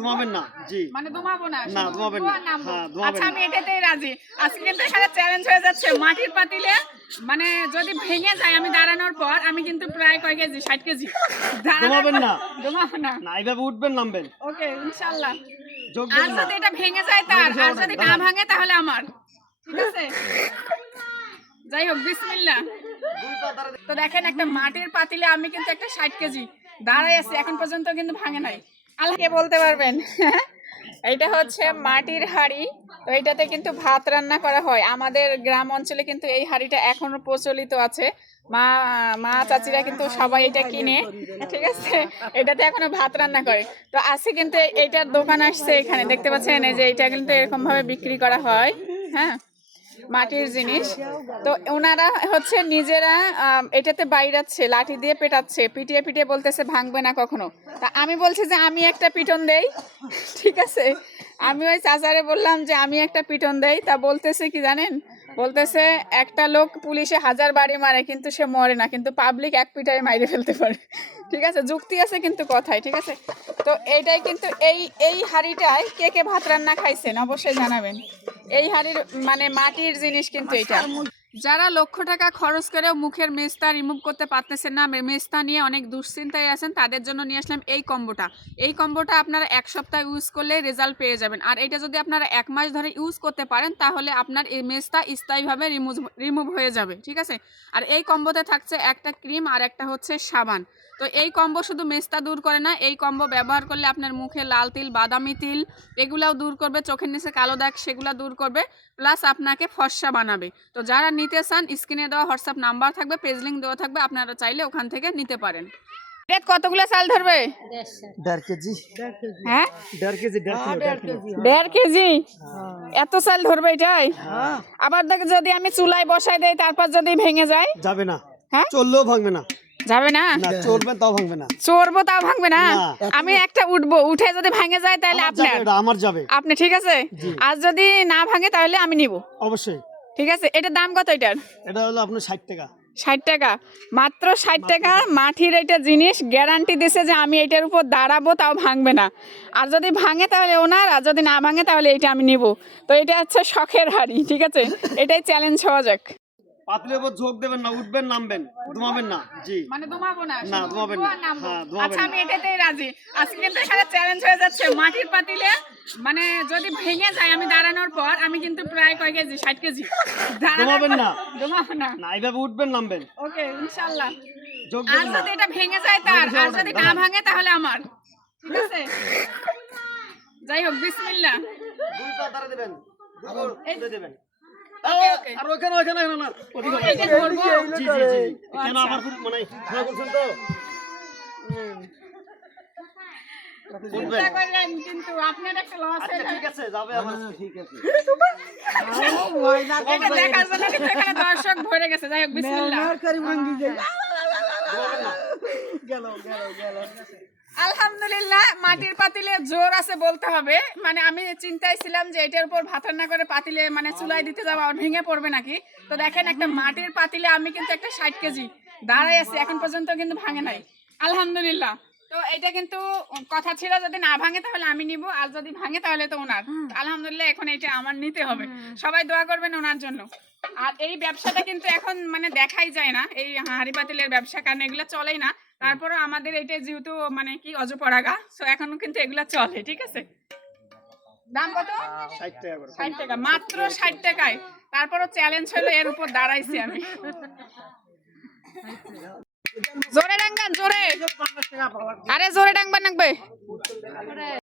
ঘুমাবেন না। জি মানে ঘুমাবো না, না ঘুমাবেন না। হ্যাঁ ঘুমাবেন আচ্ছা আমি এটাতেই রাজি। আজকে কিন্তু সারা চ্যালেঞ্জ হয়ে যাচ্ছে মাটির পাতিলে, মানে যদি ভেঙে যায় আমি দাঁড়ানোর পর আমি কিন্তু প্রায় কয় কেজি 60 কেজি ঘুমাবেন না। ঘুমাবো না। না এইভাবে উঠবেন নামবেন। ওকে ইনশাআল্লাহ। যোগ আর দেবেন না। যদি এটা ভেঙে যায় তার, আর যদি না ভাঙে তাহলে আমার, ঠিক আছে? যাই হোক বিসমিল্লাহ। তো দেখেন একটা মাটির পাতিলে আমি কিন্তু একটা 60 কেজি দাঁড়াই আছি, এখন পর্যন্ত কিন্তু ভাঙে নাই। আল্লাহকে বলতে পারবেন এটা হচ্ছে মাটির হাঁড়ি। তো এটাতে কিন্তু ভাত রান্না করা হয়। আমাদের গ্রাম অঞ্চলে কিন্তু এই হাঁড়িটা এখনো প্রচলিত আছে। মা মা চাচিরা কিন্তু সবাই এটা কিনে, ঠিক আছে, এটাতে এখনো ভাত রান্না করে। তো আজকে কিন্তু এইটার দোকান আসছে এখানে, দেখতে পাচ্ছেন এই যে এটা কিন্তু এরকম ভাবে বিক্রি করা হয়। হ্যাঁ, মাটির জিনিস। তো ওনারা হচ্ছে নিজেরা এটাতে বাইরাচ্ছে, লাঠি দিয়ে পেটাচ্ছে, পিটিয়ে পিটিয়ে বলতেছে ভাঙবে না কখনো। তা আমি বলছি যে আমি একটা পিটন দেই, ঠিক আছে? আমি ওই চাচারে বললাম যে আমি একটা পিটন দেই। তা বলতেছে কি জানেন, বলতেছে একটা লোক পুলিশে 1000 বাড়ি মারে কিন্তু সে মরে না, কিন্তু পাবলিক এক পিটায় মাইরে ফেলতে পারে। ঠিক আছে, যুক্তি আছে কিন্তু কথায়, ঠিক আছে? তো এইটাই কিন্তু এই হাঁড়িটায় কে কে ভাত রান্না খাইছেন অবশ্যই জানাবেন। এই হাঁড়ির মানে মাটির জিনিস কিন্তু এটা। যারা লক্ষ টাকা খরচ করেও মুখের মেস্তা রিমুভ করতে পারতেছেন না, মেস্তা নিয়ে অনেক দুশ্চিন্তায় আছেন, তাদের জন্য নিয়ে আসলাম এই কম্বোটা। এই কম্বোটা আপনারা 1 সপ্তাহ ইউজ করলে রেজাল্ট পেয়ে যাবেন। আর এটা যদি আপনারা 1 মাস ধরে ইউজ করতে পারেন তাহলে আপনার এই মেস্তা স্থায়ীভাবে রিমুভ হয়ে যাবে, ঠিক আছে? আর এই কম্বোতে থাকছে একটা ক্রিম আর একটা হচ্ছে সাবান। তো এই কম্বো শুধু মেস্তা দূর করে না, এই কম্বো ব্যবহার করলে আপনার মুখে লাল তিল, বাদামি তিল এগুলাও দূর করবে, চোখের নিচে কালো দাগ সেগুলা দূর করবে, প্লাস আপনাকে ফর্সা বানাবে। তো যারা নিতে চান স্ক্রিনে দেওয়া হোয়াটসঅ্যাপ নাম্বার থাকবে, পেজ লিঙ্ক দেওয়া থাকবে, আপনারা চাইলে ওখান থেকে নিতে পারেন। এটা কতগুলো চাল ধরবে? 1.5 কেজি। হ্যাঁ 1.5 কেজি 1.5 কেজি এত চাল ধরবে এটাই? আবার দেখ যদি আমি চুলায় বসাই দেই তারপর যদি ভেঙে যায়? যাবে না। হ্যাঁ চললেও ভাঙবে না। যাবে না? না চলবেন তাও ভাঙবে না। চড়বো তাও ভাঙবে না? আমি একটা উঠবো, উঠে যদি ভেঙে যায় তাহলে আপনার, আমার যাবে। আপনি, ঠিক আছে? আর যদি না ভাঙে তাহলে আমি নিব অবশ্যই। ঠিক আছে। এটার দাম কত এটার? এটা হলো আপনার 60 টাকা। 60 টাকা, মাত্র 60 টাকা। মাটির এটা জিনিস গ্যারান্টি দিছে যে আমি এটার উপর দাঁড়াবো তাও ভাঙবে না। আর যদি ভাঙে তাহলে ওনার, আর যদি না ভাঙে তাহলে এটা আমি নিব। তো এটা হচ্ছে শখের হাড়ি, ঠিক আছে? এটাই চ্যালেঞ্জ হওয়া যাক। পাতলের উপর ঝোঁক দেবেন না, উঠবেন নামবেন, ঘুমাবেন না। জি মানে ঘুমাবো না, না ঘুমাবেন না। হ্যাঁ ঘুমাবেন আচ্ছা আমি এটাতেই রাজি। আজকে কিন্তু সারা চ্যালেঞ্জ হয়ে যাচ্ছে মাটির পাতিলে, মানে যদি ভেঙে যায় আমি দাঁড়ানোর পর আমি কিন্তু প্রায় কয় কেজি 60 কেজি ঘুমাবেন না। ঘুমাবো না। না এইভাবে উঠবেন নামবেন। ওকে ইনশাআল্লাহ। যোগ আর দেবেন না। যদি এটা ভেঙে যায় তার, আর যদি না ভাঙে তাহলে আমার, ঠিক আছে? যাই হোক বিসমিল্লাহ। 2 পা দাঁড়া দিবেন, দুটো দিবেন। ওকে ওকে আর ওখানে না এটা ধরবো। জি জি জি কেন আবার মানে খেলা করছেন তো চিন্তা করলেন কিন্তু আপনার একটা লস আচ্ছা হয়ে ঠিক আছে যাবে আবার ঠিক আছে। এটা দেখার জন্য কিন্তু এখানে দর্শক ভরে গেছে। যাই হোক বিসমিল্লাহ। আলহামদুলিল্লাহ, মাটির পাতিলে জোর আছে বলতে হবে। মানে আমি চিন্তায় ছিলাম যে এটার উপর ভাত রান্না করে পাতিলে মানে চুলায় দিতে যাবো আর ভেঙে পড়বে নাকি। তো দেখেন একটা মাটির পাতিলে আমি কিন্তু একটা 60 কেজি দাঁড়াই আছি, এখন পর্যন্ত কিন্তু ভাঙে নাই আলহামদুলিল্লাহ। তো এটা কিন্তু কথা ছিল যদি না ভাঙে তাহলে আমি নিব, আর যদি ভাঙে তাহলে তো ওনার। আলহামদুলিল্লাহ এখন এটা আমার নিতে হবে। সবাই দোয়া করবেন ওনার জন্য। আর এই ব্যবসাটা কিন্তু এখন মানে দেখাই যায় না, এই হাঁড়ি পাতিলের ব্যবসা, কারণ এগুলো চলেই না। তারপরে আমাদের এটা যেহেতু মানে কি অজপড়াগা, সো এখনো কিন্তু এগুলা চলে, ঠিক আছে? দাম কত? 60 টাকা করে। 60 টাকা, মাত্র 60 টাকায়। তারপরও চ্যালেঞ্জ হলো এর উপর দাঁড়াইছি আমি। জোরে ডাঙ্গান, জোরে, আরে জোরে ডাঙ্গবা নাকবে।